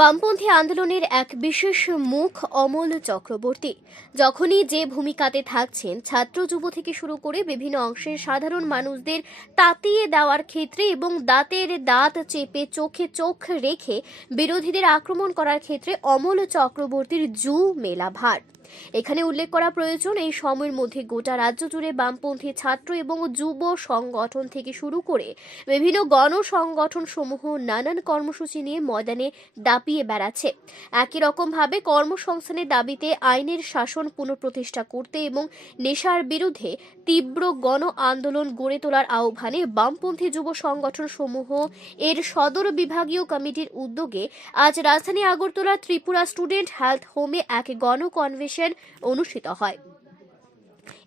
বামপন্থী আন্দোলনের এক বিশেষ মুখ অমল চক্রবর্তী যখনই যে ভূমিকাতে থাকছেন ছাত্র যুব থেকে শুরু করে বিভিন্ন অংশের সাধারণ মানুষদের তাতিয়ে দেওয়ার ক্ষেত্রে এবং দাঁতের দাঁত চেপে চোখে চোখ রেখে বিরোধীদের আক্রমণ করার ক্ষেত্রে অমল চক্রবর্তীর জু মেলা ভার। এখানে উল্লেখ করা প্রয়োজন, এই সময়ের মধ্যে গোটা রাজ্য জুড়ে বামপন্থী ছাত্র এবং যুব সংগঠন থেকে শুরু করে বিভিন্ন গণসংগঠন সমূহ নানান কর্মসূচি নিয়ে ময়দানে দাপিয়ে বেড়াচ্ছে। একই রকম ভাবে কর্মসংস্থানের দাবিতে আইনের শাসন পুনঃপ্রতিষ্ঠা করতে এবং নেশার বিরুদ্ধে তীব্র গণ আন্দোলন গড়ে তোলার আহ্বানে বামপন্থী যুব সংগঠন সমূহ এর সদর বিভাগীয় কমিটির উদ্যোগে আজ রাজধানী আগরতলা ত্রিপুরা স্টুডেন্ট হেলথ হোমে এক গণ কনভেনশন অনুষ্ঠিত হয়।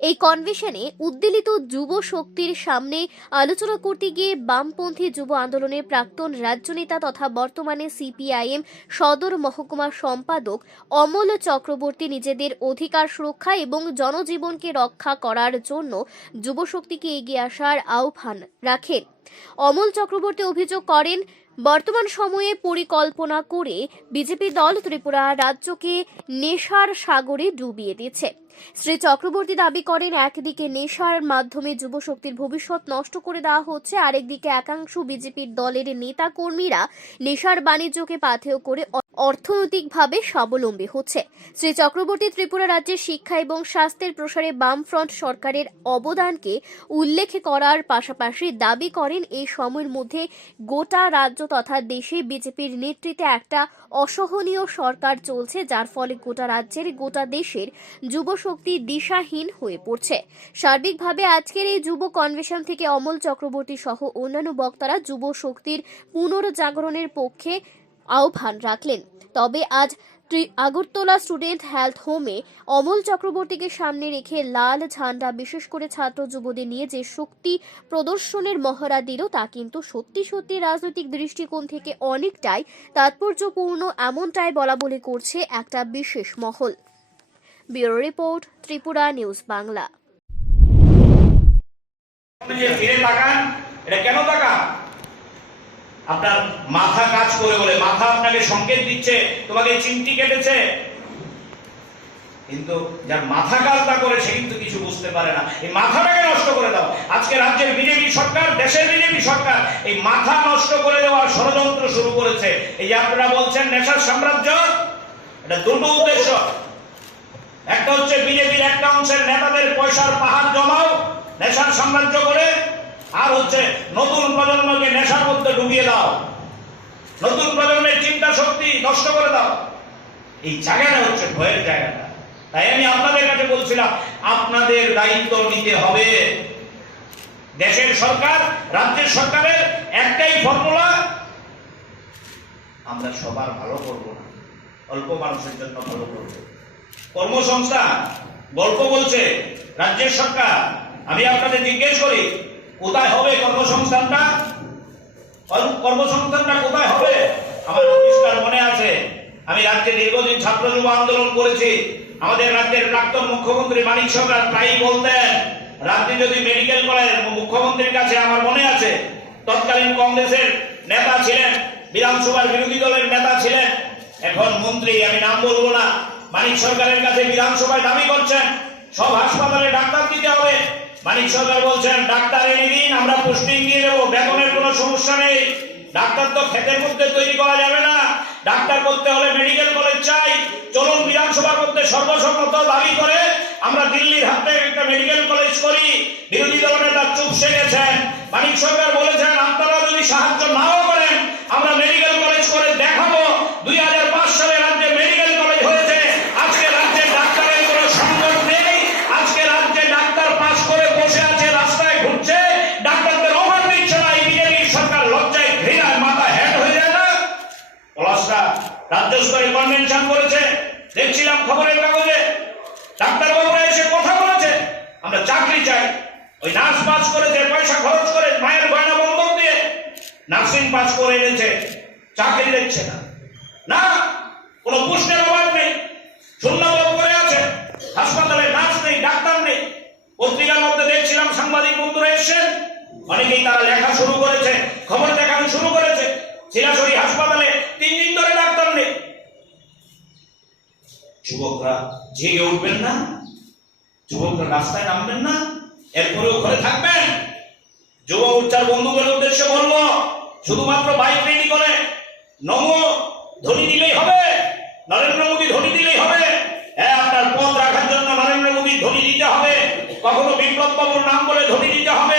এই কনভেনশনে উদ্বেলিত যুব শক্তির সামনে আলোচনা করতে গিয়ে বামপন্থী যুব আন্দোলনের প্রাক্তন রাজ্য নেতা তথা বর্তমানে সিপিআইএম সদর মহকুমা সম্পাদক অমল চক্রবর্তী নিজেদের অধিকার সুরক্ষা এবং জনজীবনকে রক্ষা করার জন্য যুব শক্তিকে এগিয়ে আসার আহ্বান রাখেন। অমল চক্রবর্তী অভিযোগ করেন, বর্তমান সময়ে পরিকল্পনা করে বিজেপি দল ত্রিপুরা রাজ্যকে নেশার সাগরে ডুবিয়ে দিচ্ছে। শ্রী চক্রবর্তী দাবি করেন, একদিকে নেশার মাধ্যমে যুব শক্তির ভবিষ্যৎ নষ্ট করে দেওয়া হচ্ছে, আরেকদিকে একাংশ বিজেপির দলের নেতা কর্মীরা নেশার বাণিজ্যকে পাথেয় করে অর্থনৈতিকভাবে স্বাবলম্বী হচ্ছে। শ্রী চক্রবর্তী ত্রিপুরা রাজ্যের শিক্ষা এবং স্বাস্থ্যের প্রসারে বামফ্রন্ট সরকারের অবদানকে উল্লেখ করার পাশাপাশি দাবি করেন, এই সময়ের মধ্যে গোটা রাজ্য তথা দেশে বিজেপির নেতৃত্বে একটা অসহনীয় সরকার চলছে, যার ফলে গোটা রাজ্যের গোটা দেশের যুব শক্তি দিশাহীন হয়ে পড়ছে। সার্বিকভাবে আজকের এই যুব কনভেনশন থেকে অমল চক্রবর্তী সহ অন্যান্য বক্তারা যুব শক্তির পুনর্জাগরণের পক্ষে আহ্বান রাখলেন। তবে আজ আগরতলা স্টুডেন্ট হেলথ হোমে অমল চক্রবর্তীকে সামনে রেখে লাল ঝান্ডা বিশেষ করে ছাত্র যুবদের নিয়ে যে শক্তি প্রদর্শনের মহড়া দিল তা কিন্তু সত্যি সত্যি রাজনৈতিক দৃষ্টিকোণ থেকে অনেকটাই তাৎপর্যপূর্ণ, এমনটাই বলা বলে করছে একটা বিশেষ মহল। Bureau report, Tripura news Bangla. আপনার মাথা কাজ করে বলে মাথা আপনাকে সংকেত দিচ্ছে তোমাকে চিমটি কেটেছে, কিন্তু যার মাথা কাজটা করে সে কিন্তু কিছু বুঝতে পারে না। এই মাথাটাকে নষ্ট করে দাও। আজকে রাজ্যের বিজেপি সরকার, দেশের বিজেপি সরকার এই মাথা নষ্ট করে দেওয়ার ষড়যন্ত্র শুরু করেছে। এই যে আপনারা বলছেন নেশার সাম্রাজ্য, এটা দুটো উদ্দেশ্য। একটা হচ্ছে বিজেপির একটা অংশের নেতাদের পয়সার পাহাড় জমাও, নেশার সাম্রাজ্য করে, আর হচ্ছে নতুন প্রজন্মকে নেশার মধ্যে ডুবিয়ে দাও, নতুন প্রজন্মের চিন্তা শক্তি নষ্ট করে দাও। এই জায়গাটা হচ্ছে ভয়ের জায়গাটা। তাই আমি আপনাদের কাছে বলছিলাম, আপনাদের দায়িত্ব নিতে হবে। দেশের সরকার, রাজ্যের সরকারের একটাই ফর্মুলা, আমরা সবার ভালো করব না, অল্প মানুষের জন্য ভালো করব। কর্মসংস্থান গল্প বলছে রাজ্যের সরকার। আমি আপনাদের জিজ্ঞেস করি, কোথায় হবে কর্মসংস্থানটা? কর্মসংস্থানটা কোথায় হবে? আমার পরিষ্কার মনে আছে, আমি রাজ্যে দীর্ঘদিন ছাত্র যুব আন্দোলন করেছি। আমাদের রাজ্যের প্রাক্তন মুখ্যমন্ত্রী মানিক সরকার প্রায়ই বলতেন, রাজ্যে যদি মেডিকেল কলেজ, মুখ্যমন্ত্রীর কাছে আমার মনে আছে তৎকালীন কংগ্রেসের নেতা ছিলেন, বিধানসভার বিরোধী দলের নেতা ছিলেন, এখন মন্ত্রী, আমি নাম বলবো না, মানিক সরকারের কাছে বিধানসভায় দাবি করছেন সব হাসপাতালে ডাক্তার দিতে হবে। মানিক সরকার বলছেন ডাক্তার এনে দিন, আমরা পোস্টিং দিয়ে দেবো, বেতনের কোনো সমস্যা নেই। ডাক্তার তো ক্ষেতের মধ্যে তৈরি করা যাবে না, ডাক্তার করতে হলে মেডিকেল কলেজ চাই। চলুন বিধানসভার মধ্যে সর্বসম্মত দাবি করে আমরা দিল্লির হাতে একটা মেডিকেল কলেজ করি। বিরোধী দল নেতা চুপ সে গেছেন। মানিক সরকার বলেছেন, আপনারা যদি সাহায্য নাও করেন আমরা মেডিকেল কলেজ করে দেখাবো। 2005 সালে রাজ্যে মেডিকেল কলেজ হয়েছে। আজকে রাজ্যে ডাক্তারের কোনো সংকট নেই। আজকে রাজ্যে ডাক্তার পাস করে বসে আছে, রাস্তায় ঘুরছে, ডাক্তারদের অভাব দিচ্ছে না। এই বিজেপি সরকার লজ্জায় ঘৃণায় মাথা হেট হয়ে যায় না? পলাশরা রাজ্য স্তরে কনভেনশন করেছে, দেখছিলাম খবরের কাগজে, ডাক্তারবাবুরা এসে কথা বলেছে আমরা চাকরি চাই। ওই নার্স পাস করেছে, পয়সা খরচ করে মায়ের গয়না বন্ধক দিয়ে নার্সিং পাস করে এনেছে, চাকরি দিচ্ছে না। না, কোনো পুষ্টের অভাব নেই, শূন্যপদ পড়ে আছে, হাসপাতালে নার্স নেই, ডাক্তার নেই। পত্রিকার মধ্যে দেখছিলাম সাংবাদিক বন্ধুরা এসেছেন, অনেকেই তারা লেখা শুরু করেছে, খবর দেখানো শুরু করেছে। শিলাছড়ি হাসপাতালে 3 দিন ধরে ডাক্তার নেই। যুবকরা জেগে উঠবেন না? যুবকরা রাস্তায় নামবেন না? এরপরেও ঘরে থাকবেন? যুব মোর্চার বন্ধুদের উদ্দেশ্যে বলবো, শুধুমাত্র বাইক রেডি করে নমো ধ্বনি দিলেই হবে, নরেন্দ্র মোদী ধ্বনি দিলেই হবে। হ্যাঁ, আপনার পথ রাখার জন্য নরেন্দ্র মোদী ধ্বনি দিতে হবে, কখনো বিপ্লব বাবুর নাম বলে ধ্বনি দিতে হবে।